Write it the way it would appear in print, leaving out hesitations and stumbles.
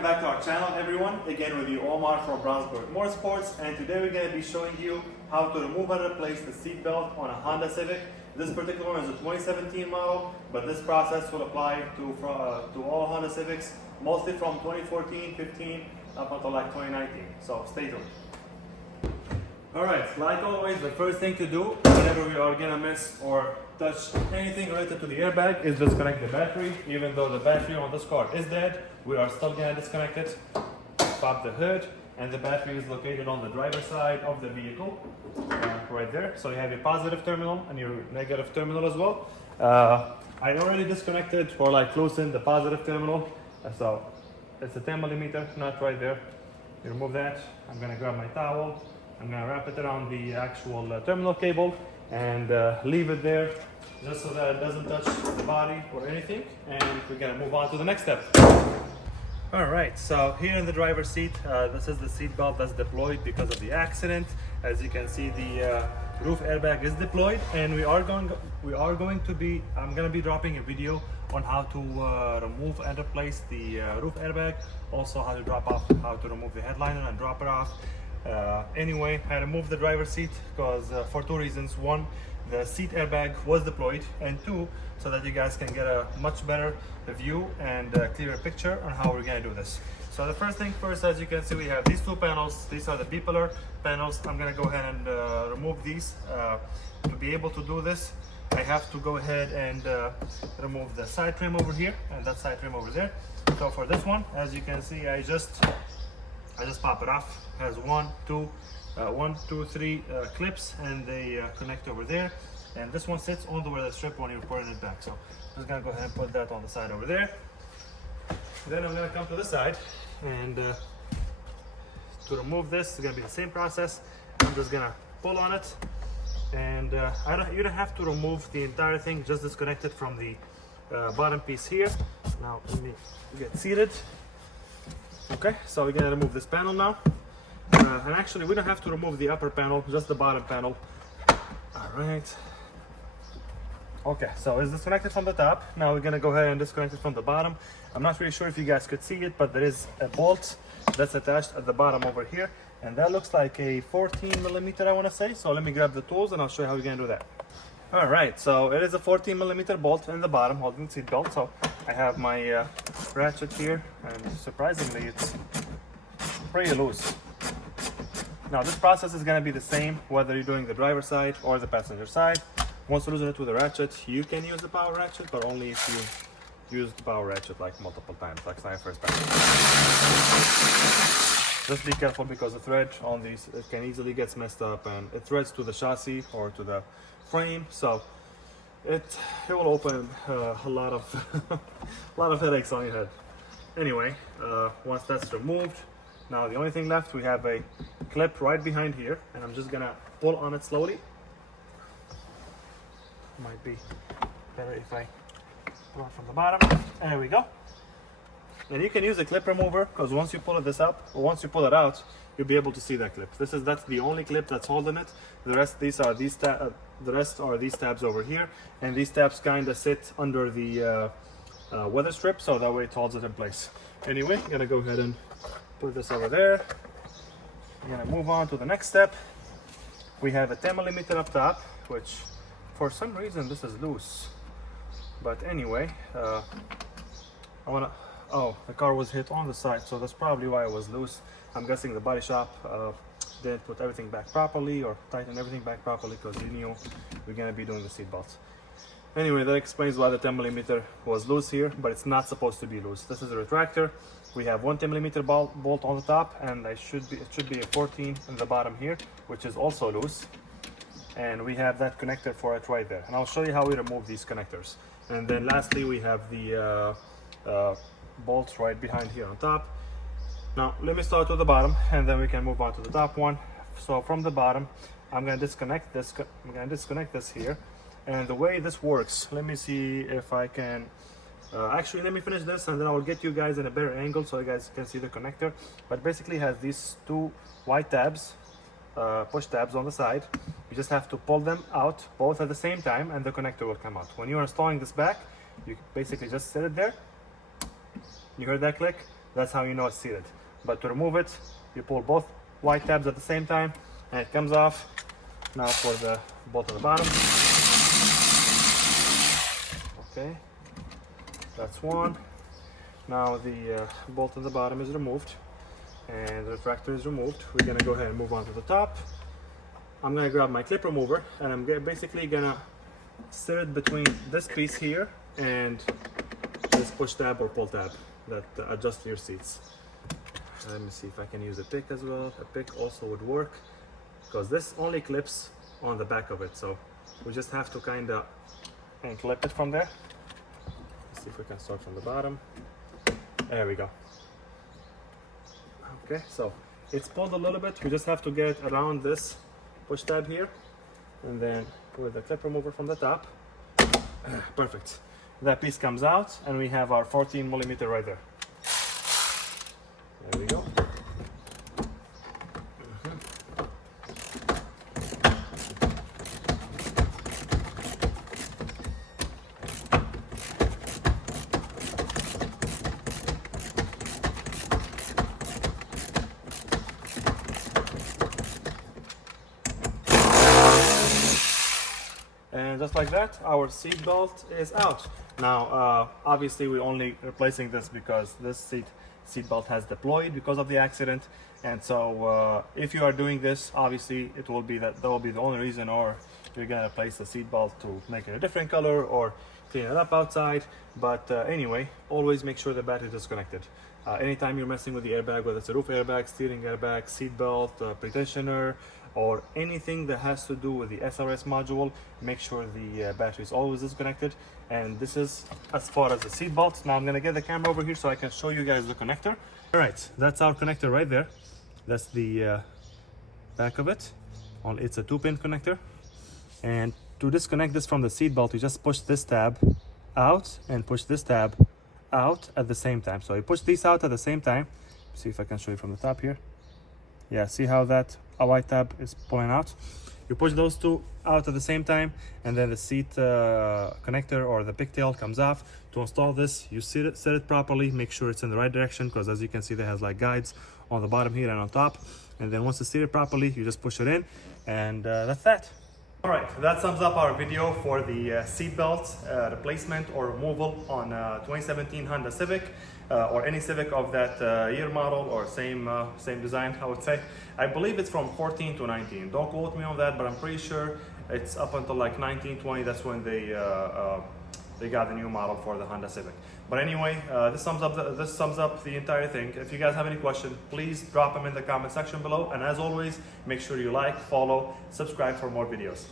welcome back to our channel everyone. Again with you Omar from Brownsburg Motorsports, and today we're going to be showing you how to remove and replace the seat belt on a Honda Civic. This particular one is a 2017 model, but this process will apply to all Honda Civics, mostly from 2014, 15 up until like 2019. So stay tuned. Alright, like always, the first thing to do whenever we are gonna miss or touch anything related to the airbag is disconnect the battery. Even though the battery on this car is dead, we are still gonna disconnect it. Pop the hood, and the battery is located on the driver's side of the vehicle, right there. So you have your positive terminal and your negative terminal as well. I already disconnected or like loosened the positive terminal, so it's a 10mm nut right there. You remove that. I'm gonna grab my towel. I'm going to wrap it around the actual terminal cable and leave it there just so that it doesn't touch the body or anything, and we're going to move on to the next step. Alright, so here in the driver's seat, this is the seat belt that's deployed because of the accident. As you can see, the roof airbag is deployed, and I'm going to be dropping a video on how to remove and replace the roof airbag, also how to remove the headliner and drop it off. Anyway, I removed the driver's seat because for two reasons. One, the seat airbag was deployed, and two, so that you guys can get a much better view and clearer picture on how we're gonna do this. So the first thing first, as you can see, we have these two panels. These are the B-pillar panels. I'm gonna go ahead and remove these. To be able to do this, I have to go ahead and remove the side trim over here and that side trim over there. So for this one, as you can see, I just pop it off. It has one, two, three clips, and they connect over there. And this one sits on the weather strip when you're putting it back. So I'm just gonna go ahead and put that on the side over there. Then I'm gonna come to the side, and to remove this, it's gonna be the same process. I'm just gonna pull on it, and you don't have to remove the entire thing. Just disconnect it from the bottom piece here. Now let me get seated. Okay, so we're gonna remove this panel now. And actually, we don't have to remove the upper panel, just the bottom panel. All right. Okay, so it's disconnected from the top. Now we're gonna go ahead and disconnect it from the bottom. I'm not really sure if you guys could see it, but there is a bolt that's attached at the bottom over here. And that looks like a 14mm, I wanna say. So let me grab the tools and I'll show you how we're gonna do that. All right, so it is a 14mm bolt in the bottom holding the seat belt. So I have my ratchet here, and surprisingly, it's pretty loose. Now this process is going to be the same whether you're doing the driver's side or the passenger side. Once you loosen it with a ratchet, you can use the power ratchet, but only if you use the power ratchet like multiple times, like my first time. Just be careful because the thread on these, it can easily get messed up, and it threads to the chassis or to the frame, so it will open a lot of headaches on your head. Anyway, once that's removed, now the only thing left, we have a clip right behind here, and I'm just gonna pull on it slowly. Might be better if I pull it from the bottom. There we go. And you can use a clip remover, because once you pull this up, or once you pull it out, you'll be able to see that clip. That's the only clip that's holding it. The rest are these tabs over here, and these tabs kind of sit under the weather strip, so that way it holds it in place. Anyway, I'm gonna go ahead and put this over there. I'm gonna move on to the next step. We have a 10mm up top, which for some reason this is loose. But anyway, oh, the car was hit on the side, so that's probably why it was loose. I'm guessing the body shop didn't put everything back properly or tighten everything back properly, because you knew we're gonna be doing the seat belts. Anyway, that explains why the 10mm was loose here, but it's not supposed to be loose. This is a retractor. We have one 10mm bolt on the top, and it should be a 14 in the bottom here, which is also loose. And we have that connector for it right there. And I'll show you how we remove these connectors. And then lastly, we have the bolts right behind here on top. Now let me start with the bottom, and then we can move on to the top one. So from the bottom, I'm gonna disconnect this here. And the way this works, let me see if I can actually, let me finish this, and then I will get you guys in a better angle so you guys can see the connector. But basically it has these two white tabs, push tabs on the side. You just have to pull them out both at the same time, and the connector will come out. When you're installing this back, you basically just set it there. You heard that click? That's how you know it's seated. But to remove it, you pull both white tabs at the same time and it comes off. Now for the bolt on the bottom. Okay, that's one. Now the bolt on the bottom is removed and the retractor is removed. We're gonna go ahead and move on to the top. I'm gonna grab my clip remover and I'm basically gonna sit it between this piece here and this push tab or pull tab that adjusts your seats. Let me see if I can use a pick as well. A pick also would work because this only clips on the back of it, so we just have to kind of clip it from there. Let's see if we can start from the bottom. There we go. Okay, so it's pulled a little bit. We just have to get it around this push tab here, and then with the clip remover from the top. Perfect. That piece comes out, and we have our 14 millimeter right there. There we go. And just like that, our seat belt is out. Now, obviously, we're only replacing this because this seat belt has deployed because of the accident. And so, if you are doing this, obviously, that will be the only reason, or you're gonna replace the seat belt to make it a different color or clean it up outside. But anyway, always make sure the battery is disconnected. Anytime you're messing with the airbag, whether it's a roof airbag, steering airbag, seat belt, pretensioner, or anything that has to do with the SRS module, make sure the battery is always disconnected. And this is as far as the seat belt. Now I'm gonna get the camera over here so I can show you guys the connector. All right, that's our connector right there. That's the back of it. It's a 2-pin connector. And to disconnect this from the seat belt, you just push this tab out and push this tab out at the same time. So you push these out at the same time. See if I can show you from the top here. Yeah, see how that white tab is pulling out? You push those two out at the same time, and then the seat connector or the pigtail comes off. To install this, you set it properly, make sure it's in the right direction, because as you can see, there has like guides on the bottom here and on top. And then once it's seated properly, you just push it in, and that's that. All right, that sums up our video for the seat belt replacement or removal on 2017 Honda Civic or any Civic of that year model or same design, I would say. I believe it's from 14 to 19. Don't quote me on that, but I'm pretty sure it's up until like 19, 20. That's when they got the new model for the Honda Civic. But anyway, this sums up the entire thing. If you guys have any questions, please drop them in the comment section below. And as always, make sure you like, follow, subscribe for more videos.